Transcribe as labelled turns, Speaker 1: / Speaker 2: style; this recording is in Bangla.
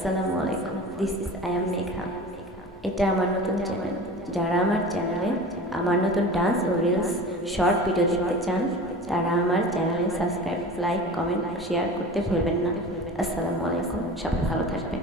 Speaker 1: আসসালামু আলাইকুম। This is I am Megha এটা আমার নতুন চ্যানেল যারা আমার চ্যানেলে আমার নতুন ডান্স ও রিলস শর্ট ভিডিও দেখতে চান, তারা আমার চ্যানেলে সাবস্ক্রাইব লাইক কমেন্ট শেয়ার করতে ভুলবেন না। আসসালামু আলাইকুম। সবাই ভালো থাকবেন।